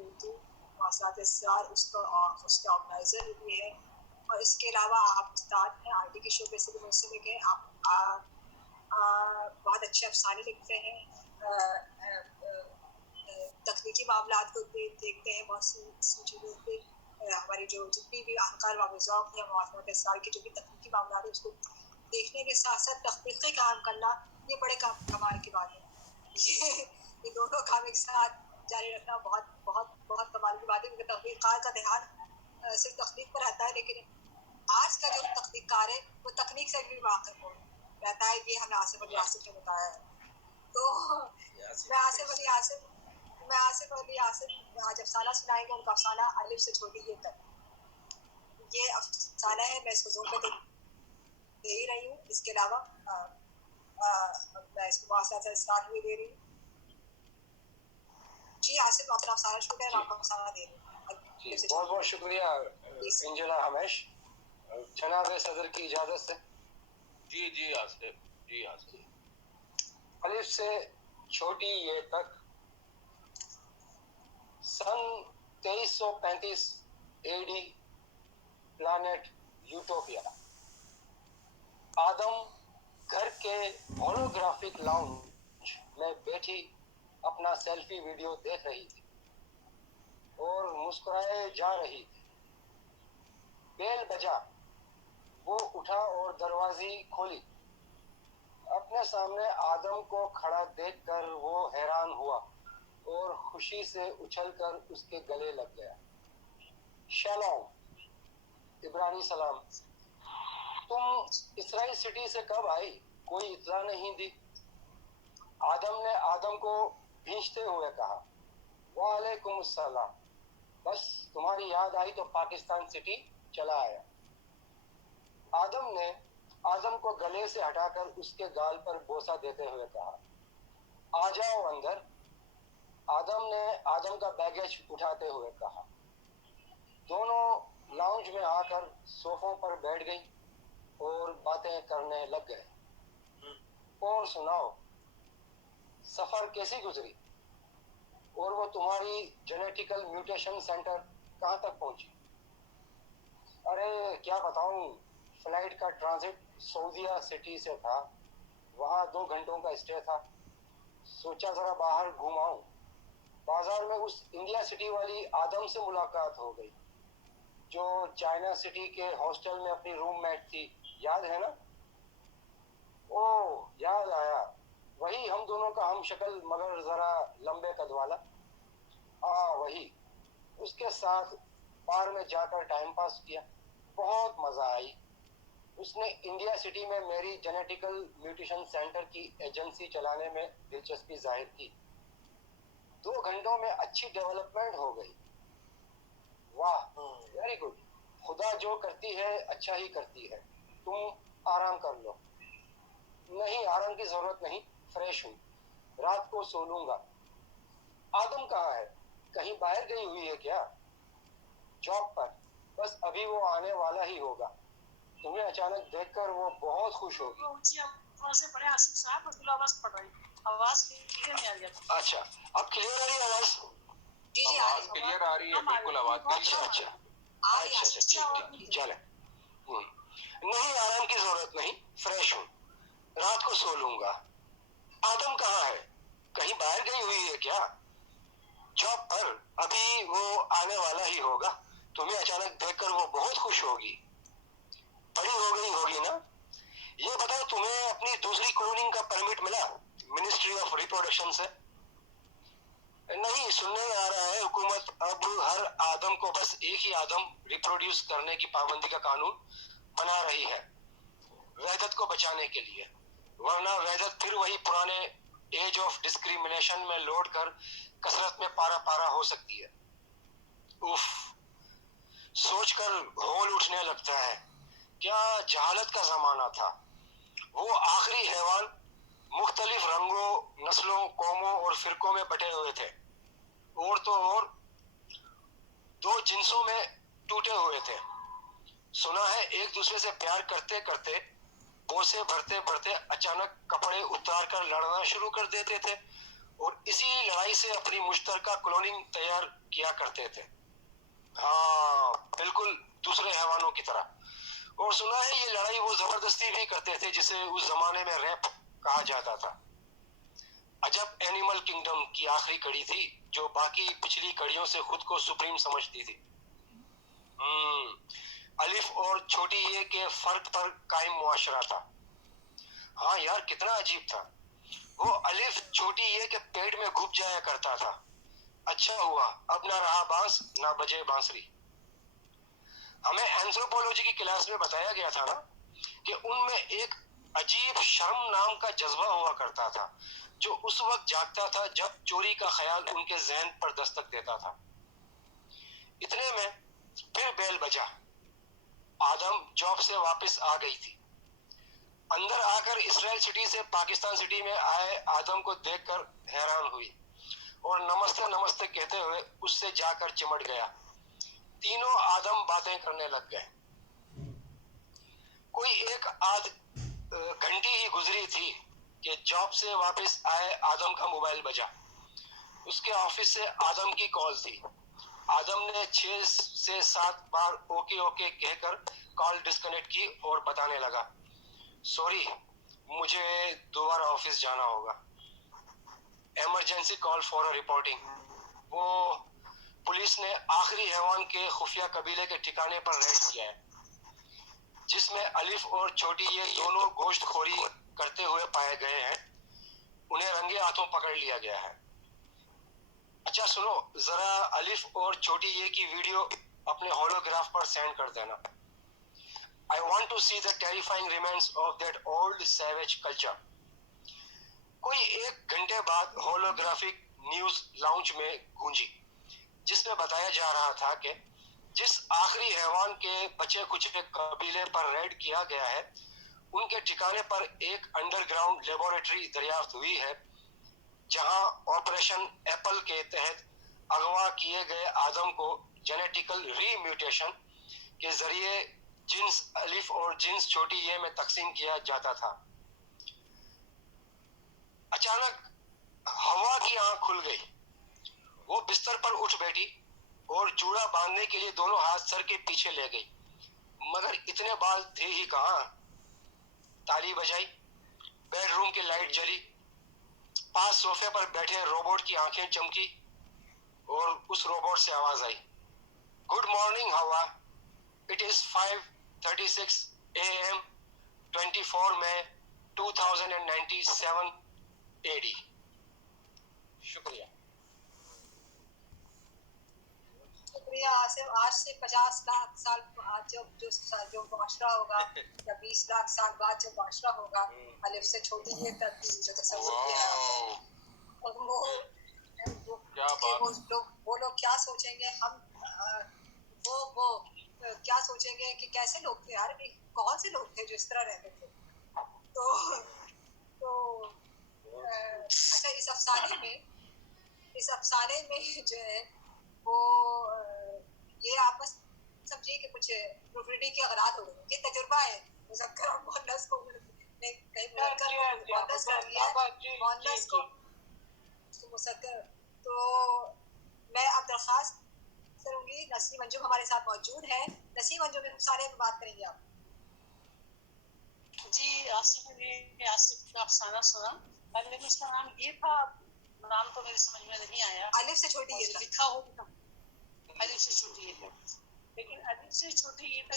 उर्दू मौसूआत इसरार उसके ऑर्गेनाइज़र भी है, और इसके अलावा आप उस्ताद हैं, आर्टी के शोबे से भी मुंसलिक हैं, आप बहुत अच्छे अफसाने लिखते हैं, तकनीकी मामलात को देखते हैं बहुत सी चीज़ों पे, हमारी जो जितनी भी अहकार वाज़ या मौसूआत इसरार की जो भी तकनीकी मामलात है उसको देखने के साथ साथ तहक़ीक़ी काम करना, ये बड़े कमाल की बात है। ये दोनों काम एक साथ जारी रखना बहुत बहुत बहुत कमाल की बात है, क्योंकि तहक़ीक़ात का ध्यान सिर्फ तकनीक पर रहता है, लेकिन आज का जो तहक़ीक़कार है वो तकनीक से भी वाक़िफ़ रहता है। ये हमें आसिफ अली आसिफ ने बताया है। तो मैं आसिफ अली आसिफ आज अफसाना सुनाएंगे, उनका अफसाना अलिफ से छोटी ये तक, ये अफसाना है, मैं इसको ज़ोर पे दे ही रही हूँ। इसके अलावा मैं इसको मौसूआत इसरार भी दे रही हूँ। जी आसिफ, अपना अफसाना शुरू करें, आपका अफसाना दे रही हूँ। बहुत बहुत शुक्रिया एंजेला हमेश। जनाब सदर की इजाज़त से। जी आसिफ, जी आसिफ। अलिफ से छोटी ये तक। सन 2335 एडी, प्लानेट यूटोपिया। आदम घर के होलोग्राफिक लाउंज में बैठी अपना सेल्फी वीडियो देख रही थी और मुस्कुराए जा रही थी। बेल बजा, वो उठा और दरवाज़ी खोली। अपने सामने आदम को खड़ा देखकर वो हैरान हुआ और खुशी से उछलकर उसके गले लग गया। शलोम, इब्रानी सलाम। तुम इसराइल सिटी से कब आई? कोई इत्तला नहीं दी। आदम ने आदम को भींचते हुए कहा, वालेकुम सलाम, बस तुम्हारी याद आई तो पाकिस्तान सिटी चला आया। आदम ने आदम को गले से हटाकर उसके गाल पर बोसा देते हुए कहा, आ जाओ अंदर। आदम ने आदम का बैगेज उठाते हुए कहा। दोनों लाउंज में आकर सोफों पर बैठ गई और बातें करने लग गए। और सुनाओ, सफर कैसी गुजरी? और वो तुम्हारी जेनेटिकल म्यूटेशन सेंटर कहाँ तक पहुंची? अरे क्या बताऊं, फ्लाइट का ट्रांजिट सऊदिया सिटी से था, वहाँ 2 घंटों का स्टे था। सोचा जरा बाहर घुमाऊं। बाजार में उस इंडिया सिटी वाली आदम से मुलाकात हो गई, जो चाइना सिटी के हॉस्टल में अपनी रूममेट थी, याद है ना? ओह याद आया, वही हम दोनों का हम शक्ल मगर जरा लंबे कद वाला। वही। उसके साथ बार में जाकर टाइम पास किया, बहुत मजा आई। उसने इंडिया सिटी में मेरी जेनेटिकल म्यूटेशन सेंटर की एजेंसी चलाने में दिलचस्पी जाहिर की। 2 घंटों में अच्छी डेवलपमेंट हो गई। वाह, वेरी गुड। खुदा जो करती है अच्छा ही करती है। तुम आराम कर लो। नहीं, आराम की जरूरत नहीं, फ्रेश हूँ, रात को सो लूंगा। आदम कहाँ है? कहीं बाहर गई हुई है क्या? जॉब पर, बस अभी वो आने वाला ही होगा। तुम्हें अचानक देखकर वो बहुत खुश होगी। अच्छा, अब क्लियर आ रही है आवाज? जी आवाज क्लियर आ रही है, बिल्कुल आवाज क्लियर। अच्छा, ठीक, चले। नहीं, आराम की जरूरत नहीं, फ्रेश हूँ, रात को सो लूंगा। आदम कहाँ है? कहीं बाहर गई हुई है क्या? जॉब पर, अभी वो आने वाला ही होगा। तुम्हें अचानक देखकर वो बहुत खुश होगी। बड़ी हो गई होगी ना? ये बताओ, तुम्हें अपनी दूसरी क्लोनिंग का परमिट मिला मिनिस्ट्री ऑफ रिप्रोडक्शन से? नहीं, सुनने में आ रहा है हुकूमत अब हर आदम को बस एक ही आदम रिप्रोड्यूस करने की पाबंदी का कानून बना रही है, वहदत को बचाने के लिए। वरना वहदत फिर वही पुराने एज ऑफ डिस्क्रिमिनेशन में लौट कर कसरत में पारा पारा हो सकती है। उफ, सोचकर होल उठने लगता है। क्या जहालत का जमाना था। वो आखिरी हैवान मुख्तलिफ रंगों, नस्लों, कौमों और फिरकों में बटे हुए थे, और तो और 2 जिन्सों में टूटे हुए थे। सुना है एक दूसरे से प्यार करते करते, बोसे भरते भरते अचानक कपड़े उतार कर लड़ना शुरू कर देते थे और इसी लड़ाई से अपनी मुश्तरका क्लोनिंग तैयार किया करते थे। हाँ बिल्कुल, दूसरे हैवानों की तरह। और सुना है ये लड़ाई वो जबरदस्ती भी करते थे जिसे उस जमाने में रैप कहा जाता था। अजब एनिमल किंगडम की आखिरी कड़ी थी जो बाकी पिछली कड़ियों से खुद को सुप्रीम समझती थी। अलिफ और छोटी ये के फर्क पर कायम मुआशरा था। हाँ यार, कितना अजीब था। वो अलिफ छोटी ये के पेट में घुप जाया करता था। अच्छा हुआ अब ना रहा बांस ना बजे बांसुरी। हमें एंथ्रोपोलॉजी की क्लास में बताया गया था ना कि उनमें एक अजीब शर्म नाम का जज्बा हुआ करता था जो उस वक्त जागता था जब चोरी का ख्याल उनके जहन पर दस्तक देता था। इतने में फिर बेल बजा। आदम जॉब से वापस आ गई थी। अंदर आकर इसराइल सिटी से पाकिस्तान सिटी में आए आदम को देखकर हैरान हुई और नमस्ते नमस्ते कहते हुए उससे जाकर चिमट गया। तीनों आदम बातें करने लग गए। कोई एक आध घंटी ही गुजरी थी कि जॉब से वापस आए आदम का मोबाइल बजा। उसके ऑफिस से आदम की कॉल थी। आदम ने 6 से 7 बार ओके ओके कहकर कॉल डिस्कनेक्ट की और बताने लगा, सॉरी मुझे दोबारा ऑफिस जाना होगा। Emergency call for a reporting. वो पुलिस ने आखिरी हैवान के खुफिया कबीले के ठिकाने पर रेड किया है जिसमें अलिफ और छोटी ये दोनों गोश्तखोरी करते हुए पाए गए हैं। उन्हें रंगे हाथों पकड़ लिया गया है। अच्छा सुनो, जरा अलिफ और छोटी ये की वीडियो अपने होलोग्राफ पर सेंड कर देना। I want to see the terrifying remains of that old savage culture. कोई 1 घंटे बाद होलोग्राफिक न्यूज लाउंज में गूंजी जिसमें बताया जा रहा था कि जिस आखिरी हैवान के बचे कुचे कबीले पर रेड किया गया है उनके ठिकाने पर एक अंडरग्राउंड लेबोरेटरी दरियाफ्त हुई है जहां ऑपरेशन एप्पल के तहत अगवा किए गए आदम को जेनेटिकल रीम्यूटेशन के जरिए जिन्स अलिफ और जिन्स छोटी ये में तकसीम किया जाता था। अचानक हवा की आंख खुल गई। वो बिस्तर पर उठ बैठी और जूड़ा बांधने के लिए दोनों हाथ सर के पीछे ले गई, मगर इतने बाल थे ही कहां। ताली बजाई, बेडरूम की लाइट जली, पास सोफे पर बैठे रोबोट की आंखें चमकी और उस रोबोट से आवाज आई, गुड मॉर्निंग हवा, इट इज 5:36 AM 24 मई 2097 AD। शुक्रिया। शुक्रिया आसिफ। आज से 50 लाख साल आज जो मुआशरा होगा या 20 लाख साल बाद जो मुआशरा होगा अलिफ से छोटी ये तक जो तस्वीर किया है और वो लोग क्या सोचेंगे, हम वो क्या सोचेंगे कि कैसे लोग थे यार, कौन से लोग थे जो इस तरह रहते थे। तो अच्छा, इस अफसाने में जो है वो ये आप बस समझिए कि कुछ प्रूफ रीडिंग के अगरात हो गए। ये तजुर्बा है मुज़क्कर और मुअन्नस को ने कहीं मुज़क्कर को मुअन्नस कर दिया है, मुअन्नस को मुज़क्कर। तो मैं अब दरख्वास्त करूंगी, नसीम अंजुम हमारे साथ मौजूद है। नसीम अंजुम में सारे में बात करेंगे आप। जी आसिफ ने आसिफ का अफसाना सुना। लेकिन उसका नाम ये था, नाम तो मेरी समझ में नहीं आया। अलिफ से छोटी ये लिखा होगा अलिफ से छोटी ये, लेकिन अलिफ से छोटी ये का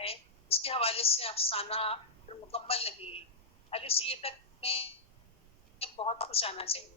है, इसके हवाले से अफसाना मुकम्मल नहीं है। अलिफ से ये तक में बहुत कुछ आना चाहिए।